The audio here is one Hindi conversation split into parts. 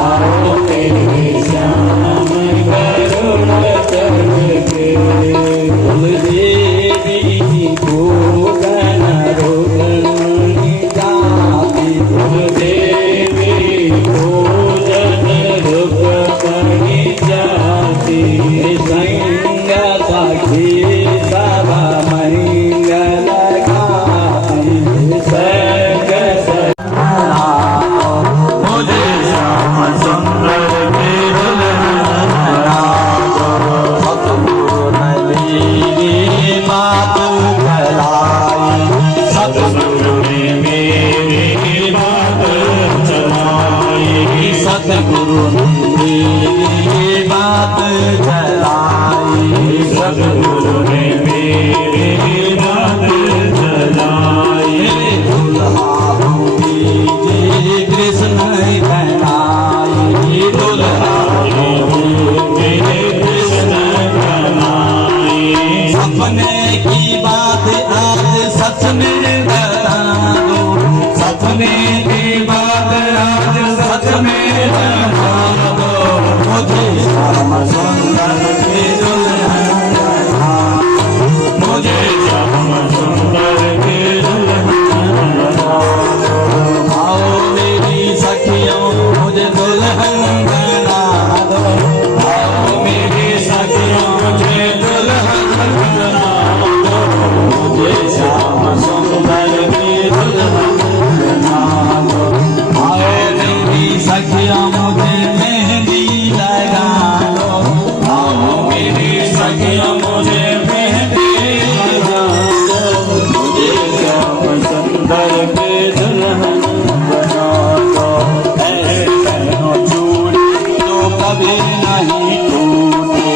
आओ मेरे श्याम करुण करके। कुलदेवी को गण रोगन जाति, कुलदेवी को जन रुक बनी जाति। संग साखी सभा मंगल गाती, संग मुझे श्याम सुंदर के दुल्हन बना दो। सतगुरु ने बात चलाई, सतगुरु ने मेरी बात चलाई। सतगुरु ने मेरी बात चलाई, सतगुरु ने मेरी बात चलाई। दुल्हा होगी जी कृष्ण कनाई, दुल्हा होगी कृष्ण कनाई। सपने की बात आज सच में बता दो, सपने की बात आज सच में बता दो। मुझे श्याम सुंदर के दुल्हन बना दो, मुझे श्याम सुंदर के दुल्हन बना दो। आओ मेरी सखियों मुझे दुल्हन बना दो, आओ मेरी सखियों मुझे दुल्हन बना दो। मुझे श्याम सुंदर की दुल्हन बना दो। आओ मेरी सखियों मुझे मेहंदी लगा दो, आओ मेरी सखियों मुझे मेहंदी लगा दो। मुझे श्याम सुंदर के दुल्हन बना दो। ऐसे पहनो चूड़ी जो कभी नहीं टूटे,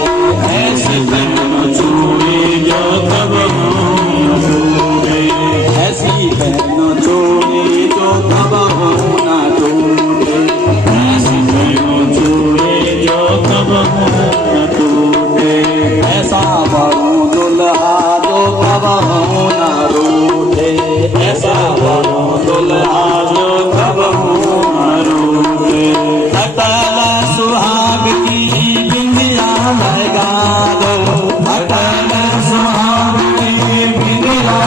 ऐसे पहनो चूड़ी जो कभी न टूटे। ऐसी पहनो चूड़ी जो कभी न टूटे, ऐसी पहनो चूड़ी जो कभी न टूटे। ऐसा बनूं दुल्हा जो कभी न रूठे, ऐसा बनूं दुल्हा जो कभी न रूठे। अटल सुहाग की बिंदिया लगा दो, अटल सुहाग की बिंदिया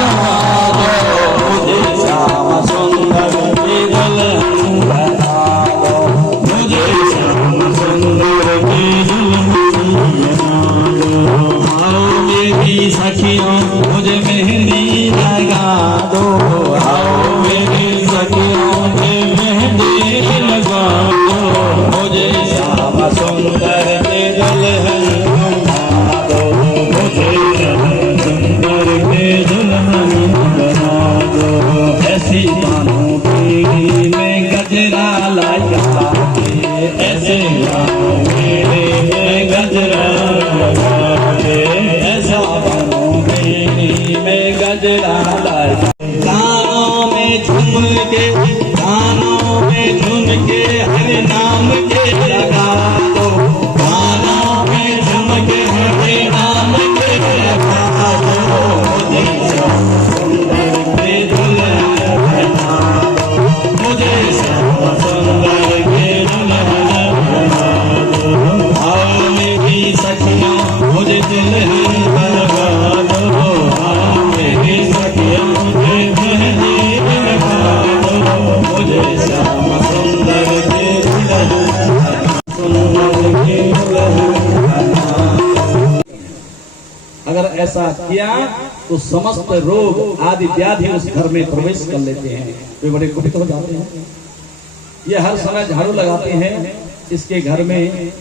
लगा दो। मुझे श्याम सुंदर की दुल्हन बना दो, मुझे श्याम सुंदर की दुल्हन बना दो। आओ मेरी सखियों मुझे मेहंदी लगा दो, आओ मेरी सखियों मुझे मेहंदी लगा दो। मुझे श्याम सुंदर के दुल्हन बना दो, मुझे श्याम सुंदर के दुल्हन बना दो। ऐसी बानों की में गजरा लगा दे, ऐसे बानों में गजरा लगा दे, ऐसा बानों में गजरा लगा। गानों में झूम के, गानों में झूम के हर नाम के लगा दो, गानों में झूम के हर नाम के लगा दो। मुझे श्याम सुंदर के दुल्हन बना दो, मुझे श्याम सुंदर के दुल्हन बना दो। आओ मेरी सखियों मुझे दुल्हन बना दो, आओ मेरी सखियों मुझे मेहंदी लगा दो। मुझे श्याम सुंदर के दुल्हन, सुंदर के दुल्हन बना दो। अगर ऐसा किया तो समस्त रोग आदि व्याधि उस घर में प्रवेश कर लेते हैं, वे बड़े कुपित हो जाते हैं। ये हर समय झाड़ू लगाते हैं, इसके घर में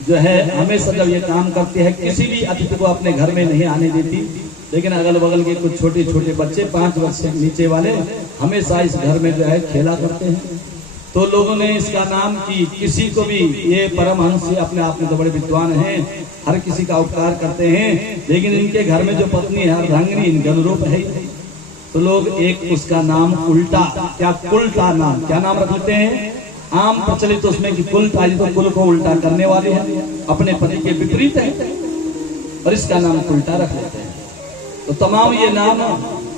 जो है हमेशा जब ये काम करती है किसी भी अतिथि को अपने घर में नहीं आने देती, लेकिन अगल बगल के कुछ छोटे छोटे बच्चे 5 वर्ष से नीचे वाले हमेशा इस घर में जो है खेला करते हैं। तो लोगों ने इसका नाम की किसी को भी, ये परमहंस अपने आप में तो बड़े विद्वान हैं, हर किसी का उपकार करते हैं, लेकिन इनके घर में जो पत्नी है अर्धांगिनी, इनका अनुरूप है। तो लोग एक उसका नाम उल्टा, क्या कुलटा नाम, क्या नाम रख लेते हैं, आम प्रचलित तो उसमें कि कुलटा, तो कुल को उल्टा करने वाले हैं, अपने पति के विपरीत है, और इसका नाम कुलटा रख लेते हैं। तो तमाम ये नाम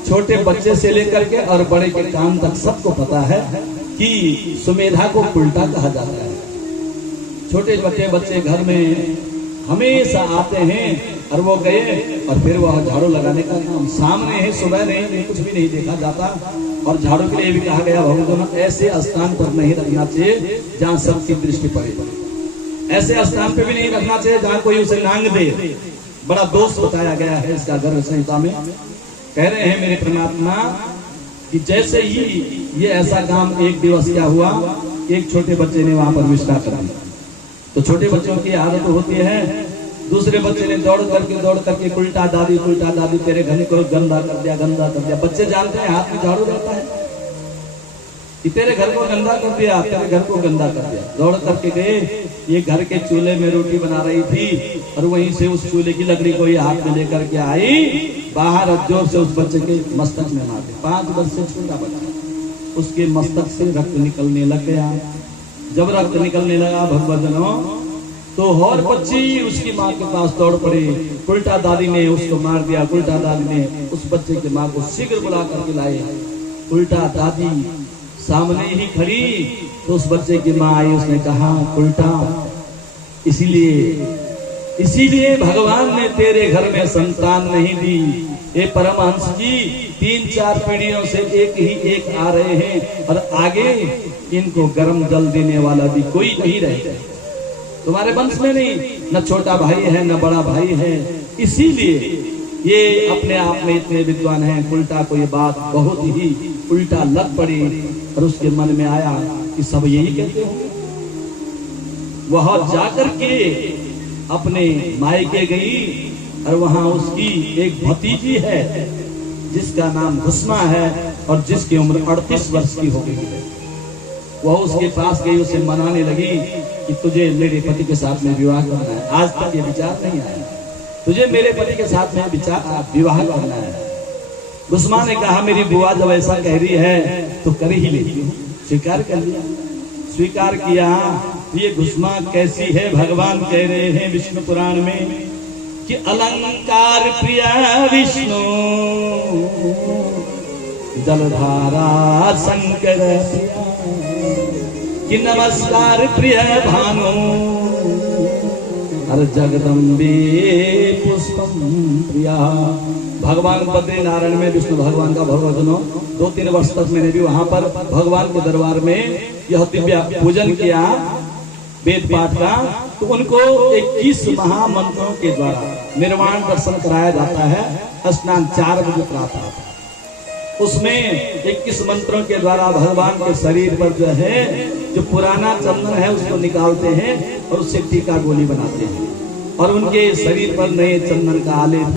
छोटे बच्चे से लेकर के और बड़े के कान तक सबको पता है। कि सुमेधा को उल्टा कहा जाता है। छोटे छोटे बच्चे घर में हमेशा आते हैं और वो गए और फिर वह झाड़ू लगाने का काम सामने है, सुबह नहीं कुछ भी नहीं देखा जाता। और झाड़ू के लिए भी कहा गया भगवान ऐसे स्थान पर नहीं रखना चाहिए जहाँ सबकी दृष्टि पड़े। ऐसे स्थान पे भी नहीं रखना चाहिए जहाँ कोई उसे लांग दे। बड़ा दोष बताया गया है इसका गर्भ संहिता में। कह रहे हैं मेरे परमात्मा कि जैसे ही ये ऐसा काम एक दिवस क्या हुआ, एक छोटे बच्चे ने वहां पर विष्ठा कर दिया। तो छोटे बच्चों की आदत होती है, दूसरे बच्चे ने दौड़ करके उल्टा दादी तेरे घर को गंदा कर दिया। बच्चे जानते हैं हाथ में झाड़ू रहता है कि तेरे घर को गंदा कर दिया, तेरे घर को गंदा कर दिया। दौड़ करके गए, ये घर के चूल्हे में रोटी बना रही थी और वहीं से उस चूल्हे की लकड़ी को ये हाथ में लेकर के आई, बाहर जोर से उस बच्चे के मस्तक में मार दिया। 5 वर्ष से छोटा बच्चा, उसके मस्तक से रक्त निकलने लग गया। जब रक्त निकलने लगा भगवतजनों, तो और बच्ची उसकी माँ के पास दौड़ पड़ी। उल्टा दादी ने उसको मार दिया। उल्टा दादी ने उस बच्चे की माँ को शीघ्र बुला करके लाए। उल्टा दादी सामने ही खड़ी, तो उस बच्चे की माँ आई, उसने कहा उल्टा इसीलिए भगवान ने तेरे घर में संतान नहीं दी। ये परमहंस जी 3-4 पीढ़ियों से एक आ रहे हैं और आगे इनको गर्म जल देने वाला भी कोई नहीं रहेगा। तुम्हारे वंश में नहीं, न छोटा भाई है न बड़ा भाई है। इसीलिए ये अपने आप में इतने विद्वान हैं। उल्टा को ये बात बहुत ही उल्टा लग पड़ी और उसके मन में आया कि सब यही कहते होंगे। वह जाकर के अपने मायके गई और वहां उसकी एक भतीजी है जिसका नाम भुस्मा है और जिसकी उम्र 38 वर्ष की हो गई है। वह उसके पास गई, उसे मनाने लगी कि तुझे मेरे पति के साथ में विवाह करना है। आज तक ये विचार नहीं आया, तुझे मेरे पति के साथ में विवाह करना है। भुस्मा ने कहा मेरी बुआ जब ऐसा कह रही है तो कर ही लेती हूँ। स्वीकार कर लिया। स्वीकार किया। ये भुस्मा कैसी है, भगवान कह रहे हैं विष्णु पुराण में कि अलंकार प्रिय विष्णु जलधारा शंकर कि नमस्कार प्रिय भानु हर जगदम्बे पुष्पम प्रिया। भगवान बद्री नारायण में विष्णु भगवान का भगवतजनों 2-3 वर्ष तक मैंने भी वहां पर भगवान के दरबार में यह दिव्य पूजन किया वेद पाठ का। तो उनको 21 महामंत्रों के द्वारा निर्वाण दर्शन कराया जाता है। स्नान 4 बजे प्रातः। उसमें 21 मंत्रों के द्वारा भगवान के शरीर पर जो है जो पुराना चंदन है उसको निकालते हैं और उससे टीका गोली बनाते हैं और उनके शरीर पर नए चंदन का आलेप